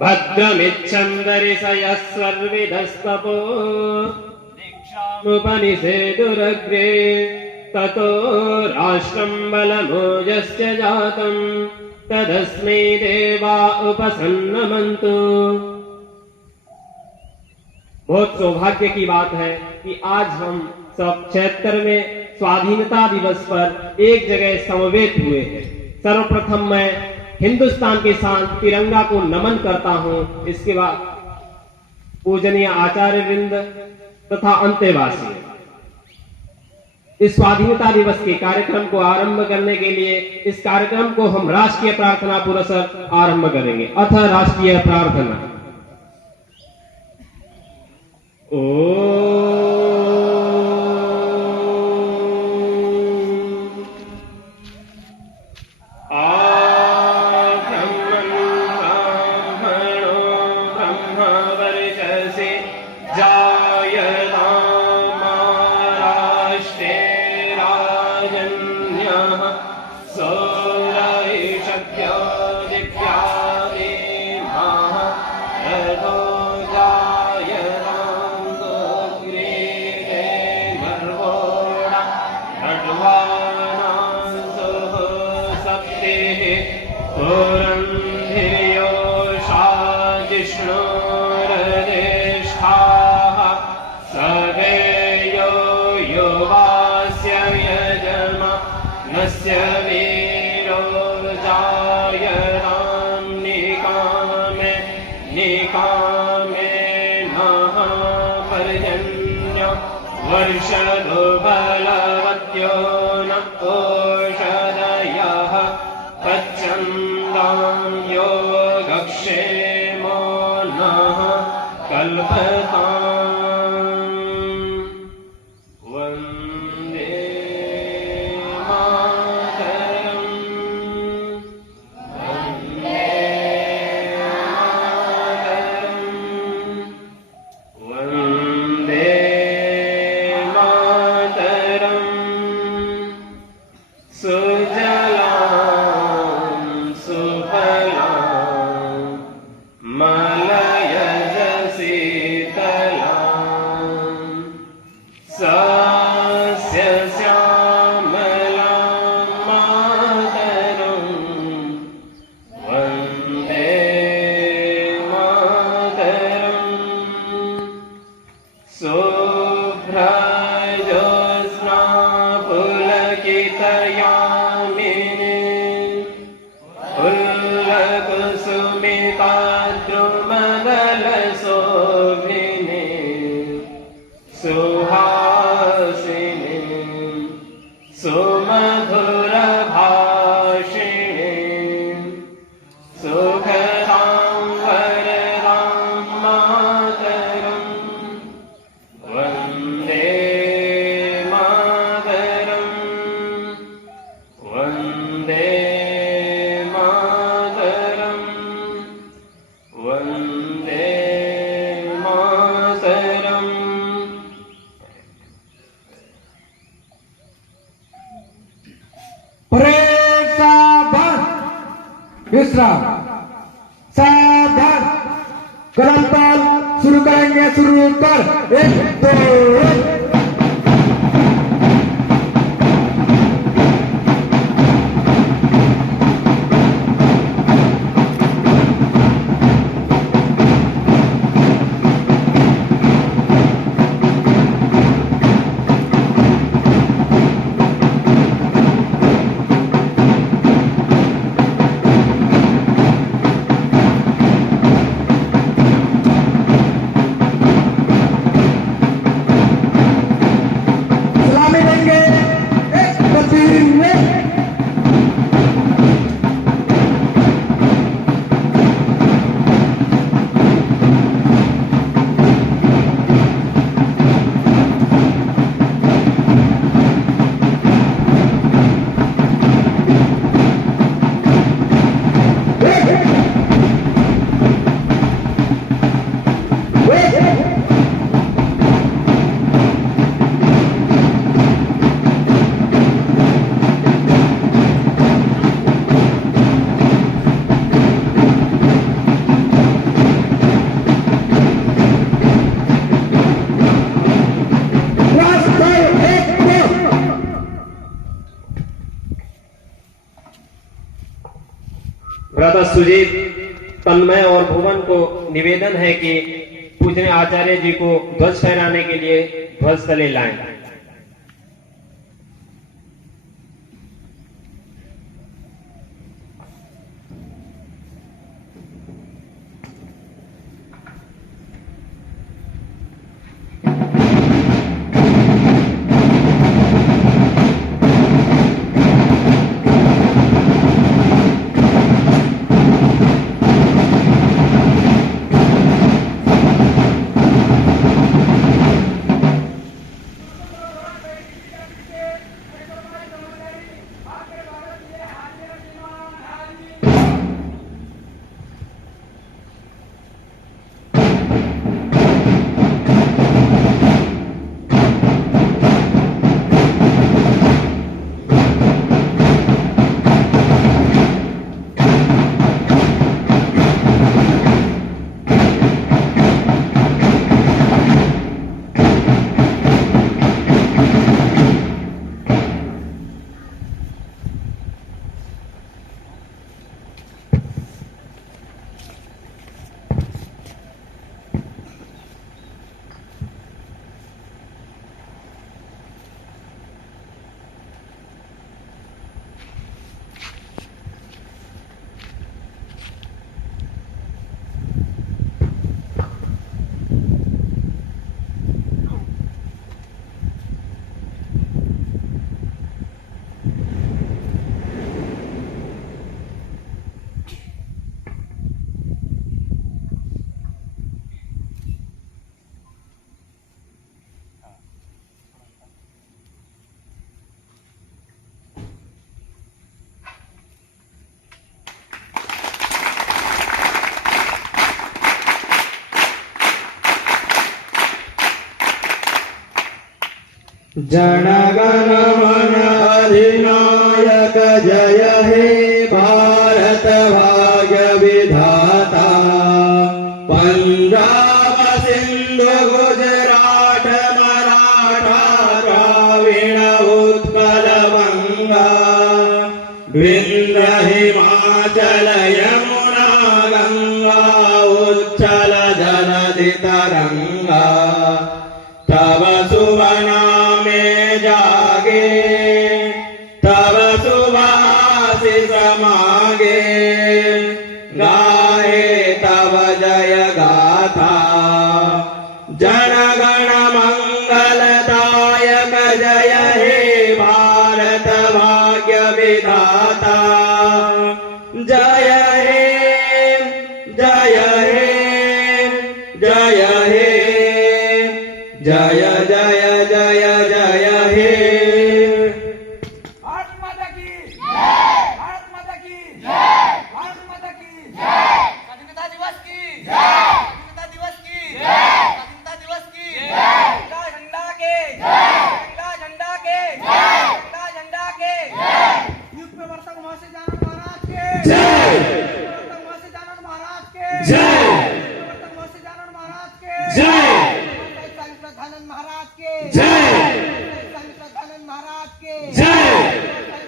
भद्रमिच्छन्दरिषयः सर्विदस्तपो दीक्षामुपनिषेदुरग्रे ततो राष्ट्रं बलमोजस्य जातं तदस्मै देवा उपसन्नमन्तु। बहुत सौभाग्य की बात है कि आज हम सब 76वें स्वाधीनता दिवस पर एक जगह समवेत हुए हैं। सर्वप्रथम मैं हिंदुस्तान के साथ तिरंगा को नमन करता हूं। इसके बाद पूजनीय आचार्य वृंद तथा अंतेवासी इस स्वाधीनता दिवस के कार्यक्रम को आरंभ करने के लिए इस कार्यक्रम को हम राष्ट्रीय प्रार्थना पुरस्कार आरंभ करेंगे। अथ राष्ट्रीय प्रार्थना। ओ वर्षदो बलवत्यो न ओषधयः पच्यन्तां योगक्षेमो नः कल्पताम्। वन्दे मातरम् वन्दे मातरम् वन्दे विश्राम। सावधान, कदम ताल शुरू करेंगे। शुरू कर 1 2 ब्रदर सुजीत, तन्मय और भुवन को निवेदन है कि पूजनीय आचार्य जी को ध्वज फहराने के लिए ध्वज तले लाएं। जनगण मन अधिनायक जय हे भारत भाग्य विधाता। पंजाब सिंधु गुजरात मराठा द्राविण उत्कल बंगा, विंध्य हिमाचल यमुना गंगा, उच्चल जलधि तरंगा। तब शुभ नामे जागे, तब शुभ आशीष मांगे, गाए तब जय गाथा। जनगण मंगलदायक जय हे भारत भाग्य विधाता। जय हे जय हे जय हे जय जय जय जय हे। भारत माता की जय, भारत माता की जय, भारत माता की जय। स्वाधीनता दिवस की जय, स्वाधीनता दिवस की जय, स्वाधीनता दिवस की जय। झंडा के जय, झंडा के जय, झंडा के जय। युग में वर्तक महाराज महाराज के जय, वर्तक महाराज के जय, वर्तक महाराज के जय, स्वामी महाराज के जय, स्वामी श्रद्धानंद महाराज के जय,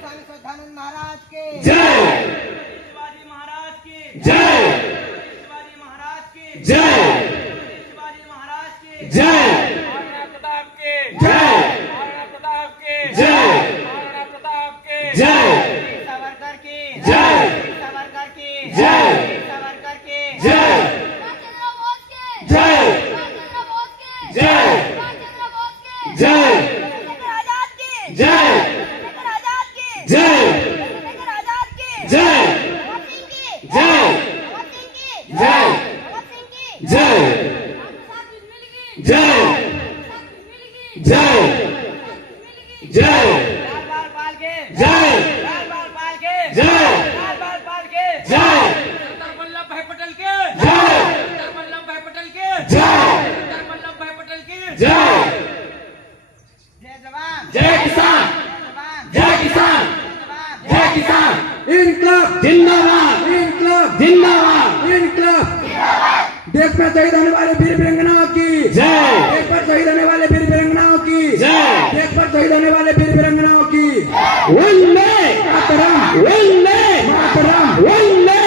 स्वामी श्रद्धानंद महाराज के जय, शिवाजी महाराज के जय, शिवाजी महाराज के जय, शिवाजी महाराज के जय, महाराणा प्रताप के जय, महाराणा प्रताप के जय, महाराणा प्रताप के जय, वीर सावरकर के जय, वीर सावरकर के जय, वीर सावरकर के जय, जय, जय, जय, जय, जय, जय, जय, जय, जय, जय, लाल बाल पाल के जय, लाल बाल पाल के जय, लाल बाल पाल के जय, सरदार वल्लभ भाई पटेल के जय, सरदार वल्लभ भाई पटेल के जय, सरदार वल्लभ भाई पटेल के जय, जय जवान जय किसान, जवान जय किसान, जवान जय किसान। इनकलाब जिंदाबाद, इनकलाब जिंदाबाद, इनकलाब। देश में शहीद होने वाले वीर वीरांगनाओं की जय, देश पर शहीद होने वाले वीर वीरांगनाओं की जय, देश पर शहीद होने वाले वीर वीरांगनाओं की वंदे मातरम, वंदे मातरम, वंदे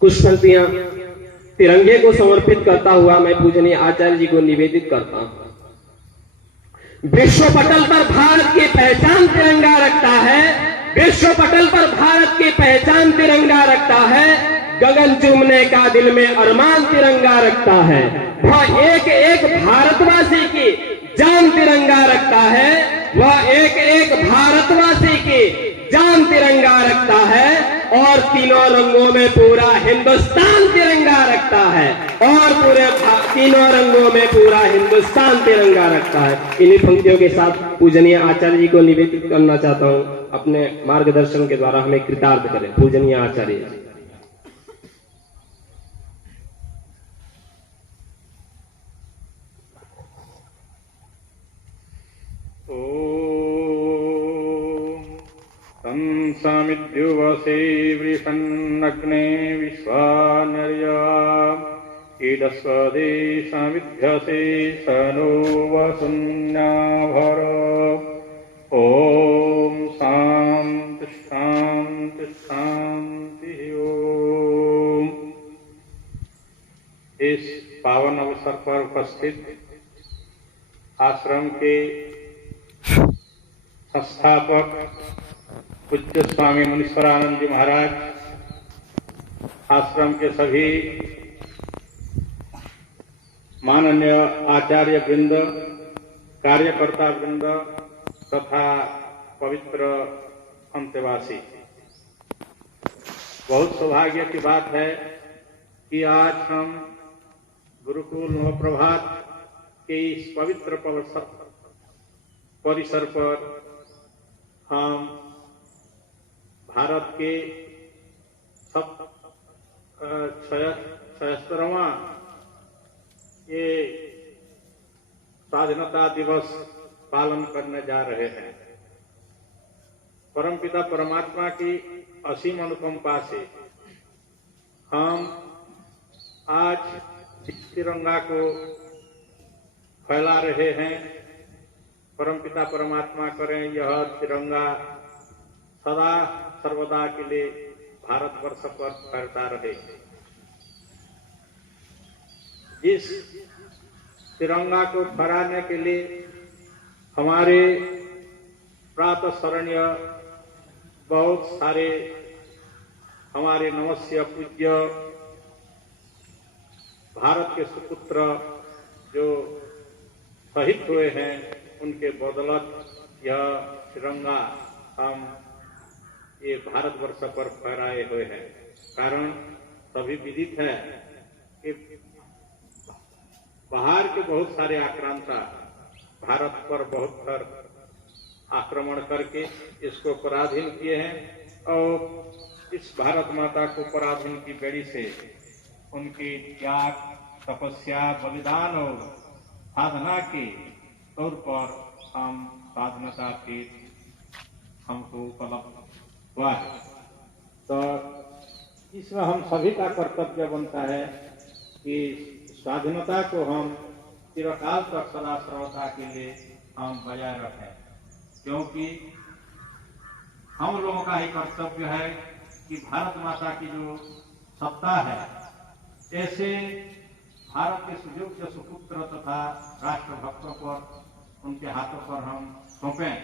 कुछ पंक्तियां तिरंगे को समर्पित करता हुआ मैं पूजनीय आचार्य जी को निवेदित करता हूं। विश्व पटल पर भारत की पहचान तिरंगा रखता है, विश्व पटल पर भारत की पहचान तिरंगा रखता है, गगन चूमने का दिल में अरमान तिरंगा रखता है, वह एक एक भारतवासी की जान तिरंगा रखता है, वह एक एक भारतवासी की जान तिरंगा रखता है, और तीनों रंगों में पूरा हिंदुस्तान तिरंगा रखता है, और पूरे तीनों रंगों में पूरा हिंदुस्तान तिरंगा रखता है। इन्हीं पंक्तियों के साथ पूजनीय आचार्य जी को निवेदित करना चाहता हूं, अपने मार्गदर्शन के द्वारा हमें कृतार्थ करें। पूजनीय आचार्य जी। सामिद्युवसे वृषन्नग्ने विश्वानर्या ईडस्वदेशामिध्यसे सनो वसुन्याभर। ओम शांति शांति शांति ओम। इस पावन अवसर पर उपस्थित आश्रम के संस्थापक पूज्य स्वामी मुनीश्वरानंद जी महाराज, आश्रम के सभी माननीय आचार्य वृंद, कार्यकर्ता वृंद तथा पवित्र अंतवासी, बहुत सौभाग्य की बात है कि आज हम गुरुकुल नवप्रभात के इस पवित्र परिसर पर हम भारत के 76वां ये स्वाधीनता दिवस पालन करने जा रहे हैं। परमपिता परमात्मा की असीम अनुकंपा से हम आज तिरंगा को फैला रहे हैं। परमपिता परमात्मा करें यह तिरंगा सदा सर्वदा के लिए भारतवर्ष पर फहरता रहे। इस तिरंगा को फहराने के लिए हमारे प्रातःस्मरणीय बहुत सारे हमारे नमस्य पूज्य भारत के सुपुत्र जो शहीद हुए हैं, उनके बदौलत यह तिरंगा हम ये भारतवर्ष पर फहराए हुए हैं। कारण सभी विदित है कि बाहर के बहुत सारे आक्रांता भारत पर बहुत बार आक्रमण करके इसको पराधीन किए हैं, और इस भारत माता को पराधीन की बेड़ी से उनकी त्याग, तपस्या, बलिदान और साधना के तौर पर हम स्वाधीनता के हमको उपलब्ध हुआ है। तो इसमें हम सभी का कर्तव्य बनता है कि स्वाधीनता को हम चिरकाल तक सदा सर्वदा के लिए हम बजाय रखें, क्योंकि हम लोगों का ही कर्तव्य है कि भारत माता की जो सत्ता है, ऐसे भारत के सुयोग्य सुपुत्र तथा राष्ट्र भक्तों पर, उनके हाथों पर हम सौंपें,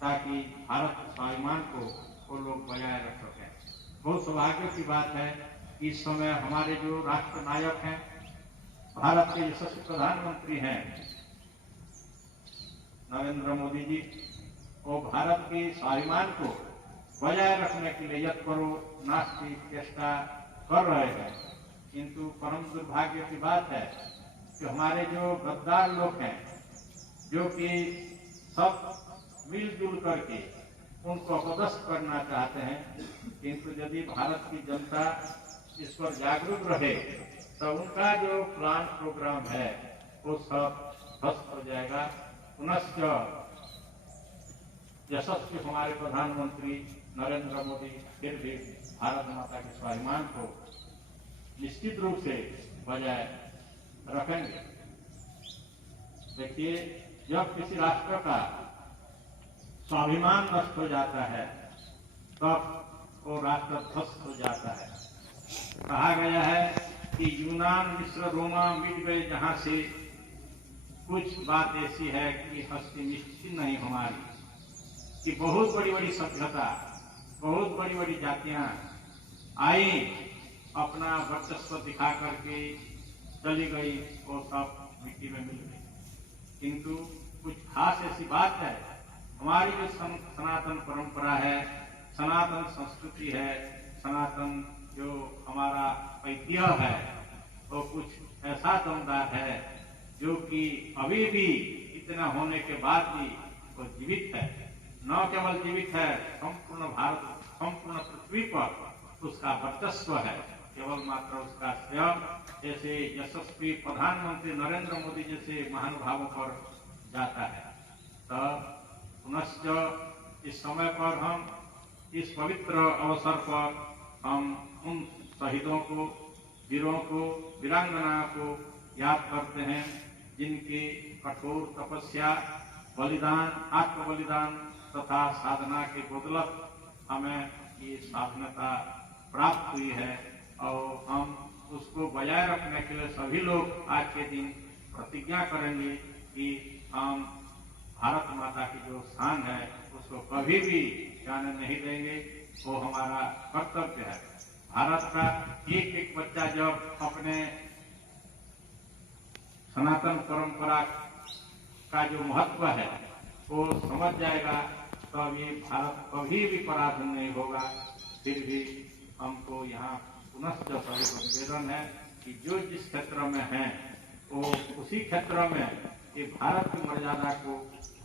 ताकि भारत स्वाभिमान को वो लोग बजाय रख सकें। बहुत सौभाग्य की बात है कि इस समय हमारे जो राष्ट्र नायक हैं, भारत के यशस्वी प्रधानमंत्री हैं नरेंद्र मोदी जी, वो भारत के स्वाभिमान को बजाय रखने के लिए यत्परो नाश की चेष्टा कर रहे हैं। किंतु परम दुर्भाग्य की बात है कि हमारे जो गद्दार लोग हैं, जो कि सब मिलजुल करके उनको अपदस्थ करना चाहते हैं, किंतु यदि भारत की जनता इस पर जागरूक रहे तो उनका जो प्लान प्रोग्राम है वो सब ध्वस्त हो जाएगा। पुनश्च यशस्वी हमारे प्रधानमंत्री नरेंद्र मोदी फिर भी भारत माता के स्वाभिमान को निश्चित रूप से बजाय रखेंगे। देखिए, जब किसी राष्ट्र का स्वाभिमान नष्ट हो जाता है तब वो राष्ट्र ध्वस्त हो जाता है। कहा गया है कि यूनान मिस्र रोमा मिट गए जहां से, कुछ बात ऐसी है कि हस्ती निश्चित नहीं हमारी, कि बहुत बड़ी बड़ी सभ्यता, बहुत बड़ी बड़ी जातियां आई, अपना वर्चस्व दिखा करके चली गई, वो सब मिट्टी में मिल गई। किंतु कुछ खास ऐसी बात है, हमारी जो सनातन परंपरा है, सनातन संस्कृति है, सनातन जो हमारा ऐतिह्य है, वो कुछ ऐसा दमदार है जो कि अभी भी इतना होने के बाद भी वो जीवित है। न केवल जीवित है, संपूर्ण भारत, संपूर्ण पृथ्वी पर उसका वर्चस्व है। केवल मात्र उसका श्रेय जैसे यशस्वी प्रधानमंत्री नरेंद्र मोदी जैसे महानुभावों पर जाता है। तो पुनश्च इस समय पर हम, इस पवित्र अवसर पर हम उन शहीदों को, वीरों को, वीरांगनाओं को याद करते हैं, जिनकी कठोर तपस्या, बलिदान, आत्म बलिदान तथा साधना के बदौलत हमें ये स्वाधीनता प्राप्त हुई है। और हम उसको बजाय रखने के लिए सभी लोग आज के दिन प्रतिज्ञा करेंगे कि हम भारत माता की जो शान है उसको कभी भी जाने नहीं देंगे। वो हमारा कर्तव्य है। भारत का एक एक बच्चा जब अपने सनातन परंपरा का जो महत्व है वो समझ जाएगा, तब ये भारत कभी भी पराधीन नहीं होगा। फिर भी हमको यहाँ पुनः सभी को निवेदन है कि जो जिस क्षेत्र में है वो उसी क्षेत्र में ये भारत की मर्यादा को,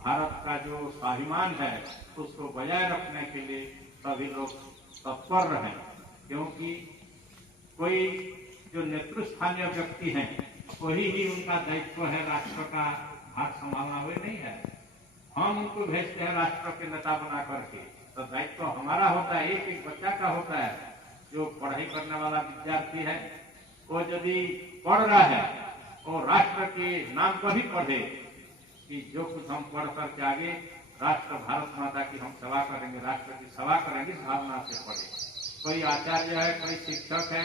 भारत का जो स्वाभिमान है उसको बजाय रखने के लिए सभी लोग तत्पर रहें। क्योंकि कोई जो नेतृत्व स्थानीय व्यक्ति हैं वही ही उनका दायित्व है राष्ट्र का भाग संभालना, हुए नहीं है। हम उनको भेजते हैं राष्ट्र के नेता बना करके, तो दायित्व हमारा होता है, एक एक बच्चा का होता है। जो पढ़ाई करने वाला विद्यार्थी है वो यदि पढ़ रहा है वो राष्ट्र के नाम पर ही पढ़े कि जो कुछ हम पढ़ करके आगे राष्ट्र भारत माता की हम सेवा करेंगे, राष्ट्र की सेवा करेंगे, इस भावना से पढ़े। कोई आचार्य है, कोई शिक्षक है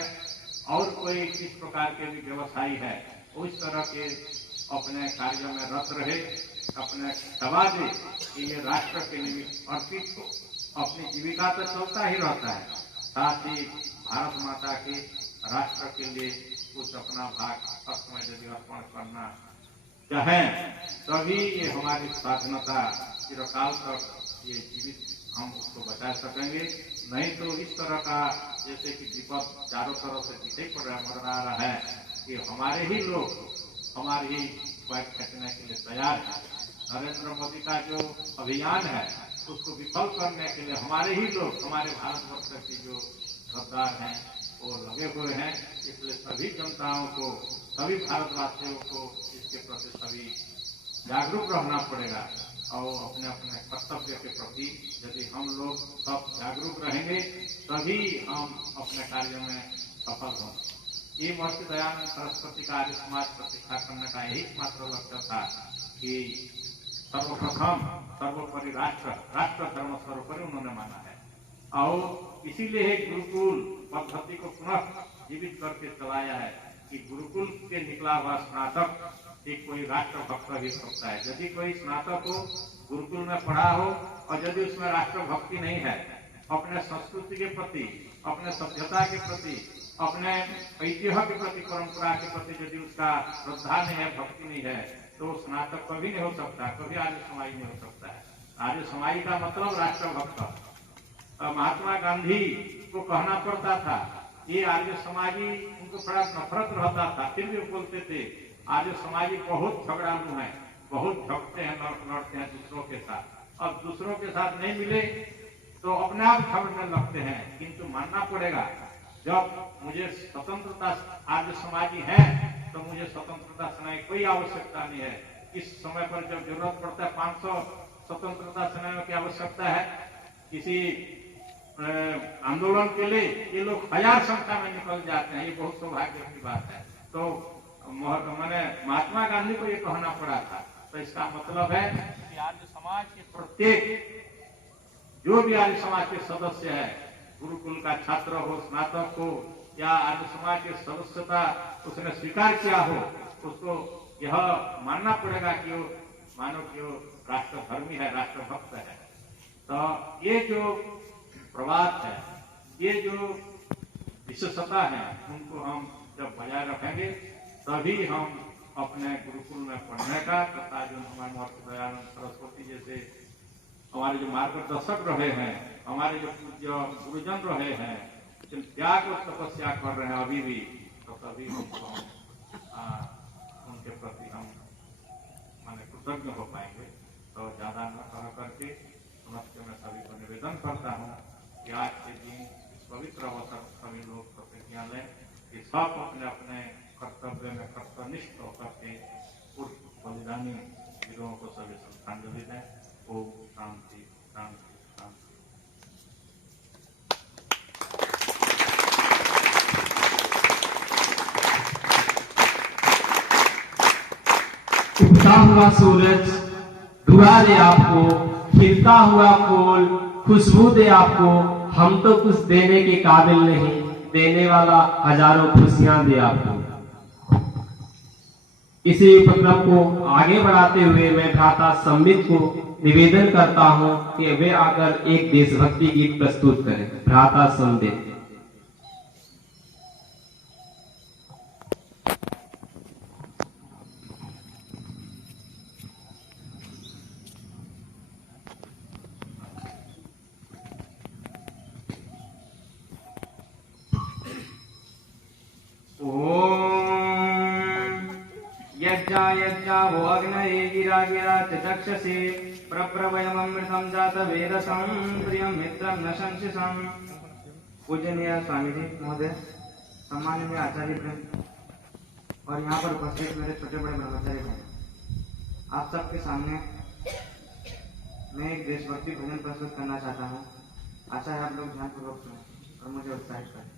और कोई किस प्रकार के भी व्यवसायी है, उस तरह के अपने कार्य में रत रहे, अपने सेवा दे कि ये राष्ट्र के निमित्त अर्पित हो। अपनी जीविका तो चलता ही रहता है, साथ ही भारत माता के राष्ट्र के लिए कुछ अपना भाग समय यदि अर्पण करना चाहें तभी ये हमारी स्वाधीनता चिरकाल तक ये जीवित हम उसको बचा सकेंगे। नहीं तो इस तरह का जैसे कि विपद चारों तरफ से दिखाई पड़ रहा है कि हमारे ही लोग हमारे ही पैर खींचने के लिए तैयार है। नरेंद्र मोदी का जो अभियान है उसको विफल करने के लिए हमारे ही लोग, हमारे भारतवर्ष के जो गद्दार हैं वो लगे हुए हैं। इसलिए सभी जनताओं को, सभी भारतवासियों को इसके प्रति सभी जागरूक रहना पड़ेगा और अपने अपने कर्तव्य के प्रति यदि हम लोग सब जागरूक रहेंगे तभी हम अपने कार्य में सफल होंगे। ये महर्षि दयानंद सरस्वती का आर्य समाज प्रतिष्ठा करने का यही मात्र लक्ष्य था कि सर्वप्रथम सर्वोपरि राष्ट्र धर्म सर्वोपरि उन्होंने माना है। और इसीलिए गुरुकुल पद्धति को पुनः जीवित करके चलाया है कि गुरुकुल के निकला हुआ स्नातक एक कोई राष्ट्र भक्त भी सकता है। यदि कोई स्नातक हो, गुरुकुल में पढ़ा हो और यदि उसमें राष्ट्र भक्ति नहीं है, अपने संस्कृति के प्रति, अपने सभ्यता के प्रति, अपने ऐतिह्य के प्रति, परंपरा के प्रति यदि उसका श्रद्धा नहीं है, भक्ति नहीं है, तो स्नातक कभी नहीं हो सकता, कभी आर्य समाजी नहीं हो सकता है। आर्य समाजी का मतलब राष्ट्र भक्त। महात्मा गांधी को कहना पड़ता था ये आर्य समाजी, उनको थोड़ा नफरत रहता था, फिर भी बोलते थे आर्य समाजी बहुत झगड़ालू हैं, बहुत झगड़ते हैं, लड़ते हैं दूसरों के साथ। अब दूसरों के साथ नहीं मिले तो अपने आप झगड़ने लगते हैं। किंतु मानना पड़ेगा, जब मुझे स्वतंत्रता, आर्य समाजी है तो मुझे स्वतंत्रता सेनानी कोई आवश्यकता नहीं है। इस समय पर जब जरूरत पड़ता है 500 स्वतंत्रता सेनानियों की आवश्यकता है, किसी आंदोलन के लिए ये लोग 1000 संख्या में निकल जाते हैं। ये बहुत सौभाग्य की बात है। तो मैंने महात्मा गांधी को ये कहना पड़ा था। तो इसका मतलब है कि आर्य समाज के प्रत्येक जो भी आर्य समाज के सदस्य है, गुरुकुल का छात्र हो, स्नातक हो या आर्य समाज की सदस्यता उसने स्वीकार किया हो, उसको यह मानना पड़ेगा कि वो मानो कि वो राष्ट्रधर्मी है, राष्ट्रभक्त है। तो ये जो प्रवाद है, ये जो विशेषता है, उनको हम जब बजाय रखेंगे तभी हम अपने गुरुकुल में पढ़ने का तथा जो हमारे महर्षि दयानंद सरस्वती जैसे हमारे जो मार्गदर्शक रहे हैं, हमारे जो पूज्य गुरुजन रहे हैं, जिन त्याग और तपस्या कर रहे हैं अभी भी, तो तभी हमको उनके प्रति हम माने कृतज्ञ हो पाएंगे। तो ज्यादा न कह करके समस्त मैं सभी को निवेदन करता हूँ कि आज के दिन पवित्र अवसर सभी लोग प्रतिज्ञा लें कि सब अपने अपने कर्तव्य में कर्तव्यनिष्ठ होकर के पूर्व बलिदानी वीरों को सभी श्रद्धांजलि दें। ओम शांति शांति शांति। उगता हुआ सूरज दुआ दे आपको, खिलता हुआ फूल खुशबू दे आपको। हम तो कुछ देने के काबिल नहीं, देने वाला हजारों खुशियां दे आपको। इसी उपक्रम को आगे बढ़ाते हुए मैं भ्राता संबित को निवेदन करता हूं कि वे आकर एक देशभक्ति गीत प्रस्तुत करें। भ्राता संबित। यज्ञावो अग्नये गिरा गिरा चक्षसे प्रप्रवयमृतम जात वेदसं प्रियं मित्रं न संशिसम्। पूजनीय स्वामी जी महोदय, सम्माननीय आचार्य वृंद और यहाँ पर उपस्थित मेरे छोटे बड़े ब्रह्मचारी भाई, आप सबके सामने मैं एक देशभक्ति भजन प्रस्तुत करना चाहता हूँ। आशा है आप लोग ध्यानपूर्वक सुनें और मुझे उत्साहित करें।